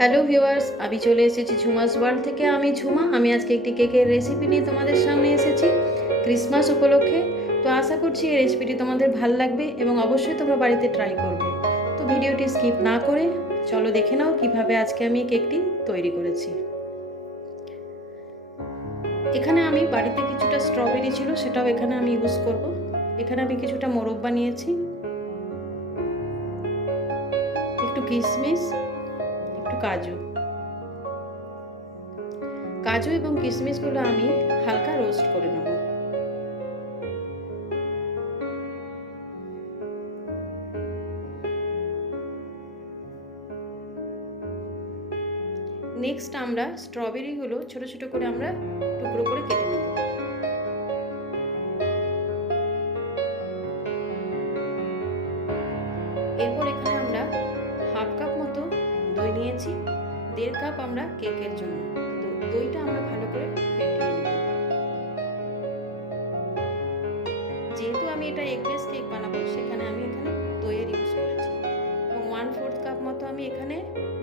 Hello viewers, আমি চলে এসেছি ঝুমাস ওয়ার্ল্ড থেকে। আমি ঝুমা। আমি আজকে একটি কেকের রেসিপি নিয়ে তোমাদের সামনে এসেছি ক্রিসমাস উপলক্ষে। তো আশা করছি এই রেসিপিটি তোমাদের ভালো লাগবে এবং অবশ্যই তোমরা বাড়িতে ট্রাই করবে। তো ভিডিওটি স্কিপ না করে চলো দেখে নাও কিভাবে আজকে আমি কেকটি তৈরি করেছি। এখানে আমি বাড়িতে কিছুটা স্ট্রবেরি ছিল, সেটাও এখানে আমি ইউজ করব। এখানে আমি কিছুটা মোরব্বা নিয়েছি, একটু কিশমিশ, একটু কাজু এবং কিশমিশগুলো আমি হালকা রোস্ট করে নেব। নেক্সট আমরা স্ট্রবেরিগুলো ছোট ছোট করে আমরা টুকরো করে কেটে নেব। এরপর এখানে আমরা হাফ কাপ মতো দই নিয়েছি, 1.5 কাপ আমরা কেকের জন্য। তো দইটা আমরা ভালো করে ফেটিয়ে নেব। যেহেতু আমি এটা এগ বেস কেক বানাবো, সেখানে আমি এখানে দইয়ের ইউজ করেছি এবং 1/4 কাপ মতো আমি এখানে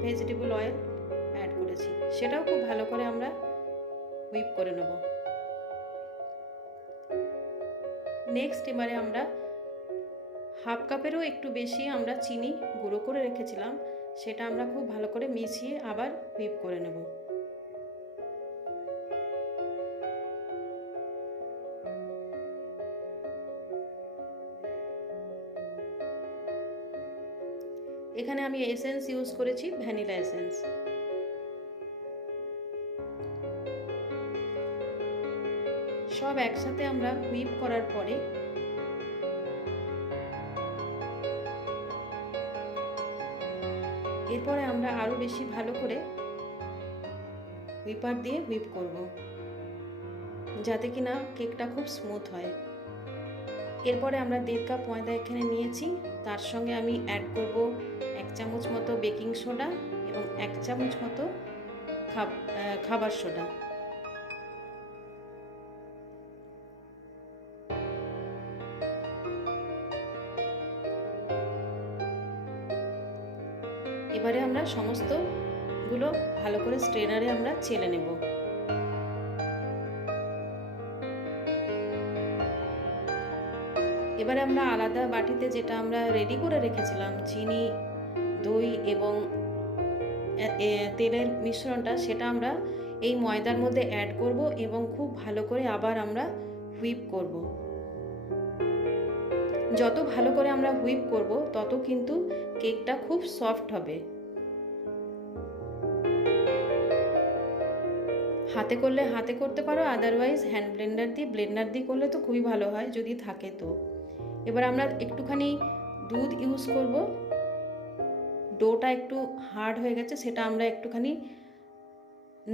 ভেজিটেবল অয়েল অ্যাড করেছি। সেটাও খুব ভালো করে আমরা হুইপ করে নেব। নেক্সট এবারে আমরা হাফ কাপেরও একটু বেশি আমরা চিনি গুঁড়ো করে রেখেছিলাম, সেটা আমরা খুব ভালো করে মিশিয়ে আবার হুইপ করে নেব। এখানে আমি এসেন্স ইউজ করেছি, ভ্যানিলা এসেন্স। সব একসাথে আমরা হুইপ করার পরে এরপরে আমরা আরও বেশি ভালো করে হুইপার দিয়ে হুইপ করব, যাতে কিনা কেকটা খুব স্মুথ হয়। এরপরে আমরা 1.5 কাপ ময়দা এখানে নিয়েছি, তার সঙ্গে আমি অ্যাড করব 1 চামচ মতো বেকিং সোডা এবং 1 চামচ মতো খাবার সোডা। এবারে আমরা সমস্তগুলো ভালো করে স্ট্রেনারে আমরা চেলে নেব। এবারে আমরা আলাদা বাটিতে যেটা আমরা রেডি করে রেখেছিলাম চিনি, দই এবং তেলের মিশ্রণটা, সেটা আমরা এই ময়দার মধ্যে অ্যাড করব এবং খুব ভালো করে আবার আমরা হুইপ করব। যত ভালো করে আমরা হুইপ করব তত কিন্তু কেকটা খুব সফট হবে। হাতে করলে হাতে করতে পারো, আদারওয়াইজ হ্যান্ড ব্লেন্ডার দিয়ে করলে তো খুবই ভালো হয় যদি থাকে তো। এবার আমরা একটুখানি দুধ ইউজ করব। ডোটা একটু হার্ড হয়ে গেছে, সেটা আমরা একটুখানি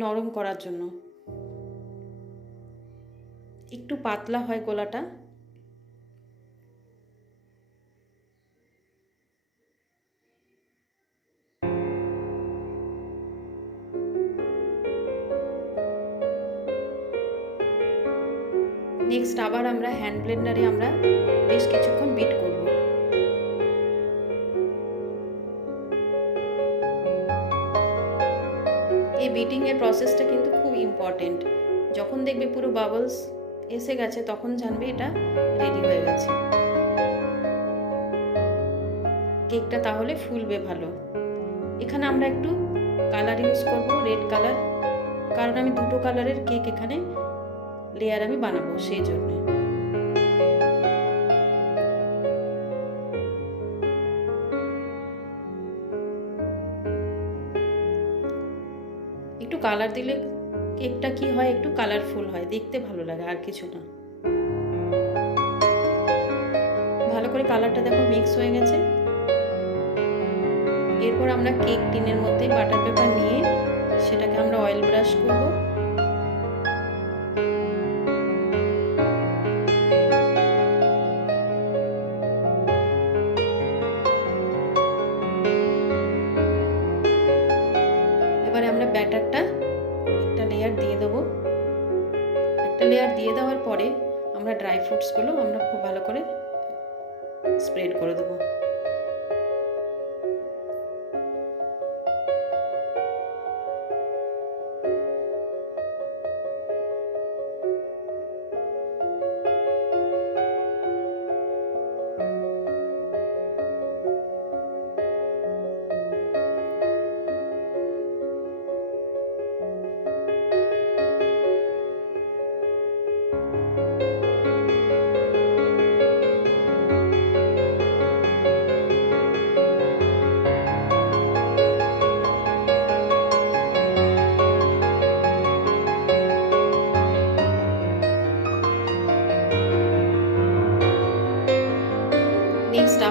নরম করার জন্য। একটু পাতলা হয় গোলাটা। নেক্সট আবার আমরা হ্যান্ড ব্লেন্ডারে আমরা বেশ কিছুক্ষণ বিট করব। এই বিটিং এর প্রসেসটা কিন্তু খুব ইম্পর্টেন্ট। যখন দেখবে পুরো বাবলস এসে গেছে তখন জানবে এটা রেডি হয়ে গেছে। কেকটা তাহলে ফুলবে ভালো। এখানে আমরা একটু কালার ইউজ করব, রেড কালার, কারণ আমি দুটো কালারের কেক এখানে লেয়ার আমি বানাবো, সেই জন্য। একটু কালার দিলে কেকটা কি হয়, একটু কালারফুল হয়, দেখতে ভালো লাগে, আর কিছু না। ভালো করে কালারটা দেখো মিক্স হয়ে গেছে। এরপর আমরা কেক টিনের মধ্যে বাটার পেপার নিয়ে সেটাকে আমরা অয়েল ব্রাশ করব। এবারে আমরা ব্যাটারটা একটা লেয়ার দিয়ে দেবো। একটা লেয়ার দিয়ে দেওয়ার পরে আমরা ড্রাই ফ্রুটসগুলো আমরা খুব ভালো করে স্প্রেড করে দেবো।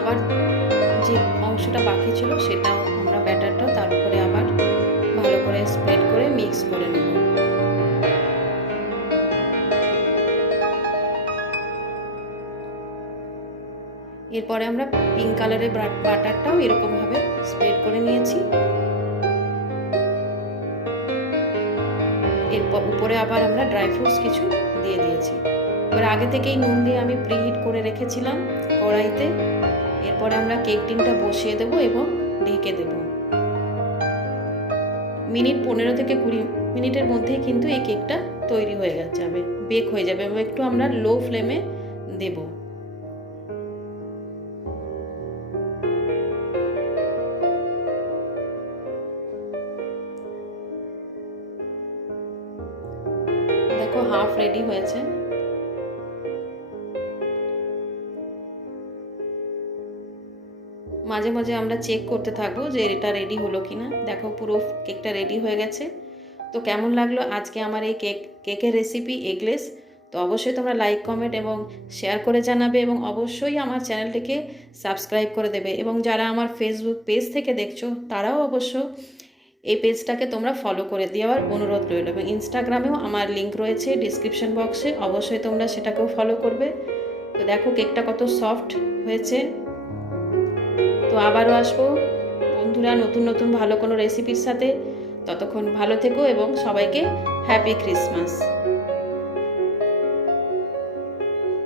আবার যে অংশটা বাকি ছিল সেটাও আমরা ব্যাটারটা তার উপরে আবার ভালো করে স্প্রেড করে মিক্স করে নেব। এরপরে আমরা পিঙ্ক কালারের বাটারটাও এরকমভাবে স্প্রেড করে নিয়েছি। এরপর উপরে আবার আমরা ড্রাই ফ্রুটস কিছু দিয়ে দিয়েছি। এবার আগে থেকেই নুন দিয়ে আমি প্রিহিট করে রেখেছিলাম কড়াইতে। এরপরে আমরা কেক টিনটা বসিয়ে দেব এবং ঢেকে দেব। মিনিট 15 থেকে 20 মিনিটের মধ্যেই কিন্তু এই কেকটা তৈরি হয়ে যাবে, বেক হয়ে যাবে এবং একটু আমরা লো ফ্লেমে দেব। দেখো হাফ রেডি হয়েছে। মাঝে মাঝে আমরা চেক করতে থাকবো যে এটা রেডি হলো কিনা। দেখো পুরো কেকটা রেডি হয়ে গেছে। তো কেমন লাগলো আজকে আমার এই কেকের রেসিপি এগলেস? তো অবশ্যই তোমরা লাইক কমেন্ট এবং শেয়ার করে জানাবে এবং অবশ্যই আমার চ্যানেলটিকে সাবস্ক্রাইব করে দেবে এবং যারা আমার ফেসবুক পেজ থেকে দেখছো তারাও অবশ্য এই পেজটাকে তোমরা ফলো করে দেওয়ার অনুরোধ রইল এবং ইনস্টাগ্রামেও আমার লিঙ্ক রয়েছে ডিসক্রিপশন বক্সে, অবশ্যই তোমরা সেটাকেও ফলো করবে। তো দেখো কেকটা কত সফট হয়েছে। তো আবারও আসবো বন্ধুরা নতুন নতুন ভালো কোনো রেসিপির সাথে। ততক্ষণ ভালো থেকো এবং সবাইকে হ্যাপি ক্রিসমাস।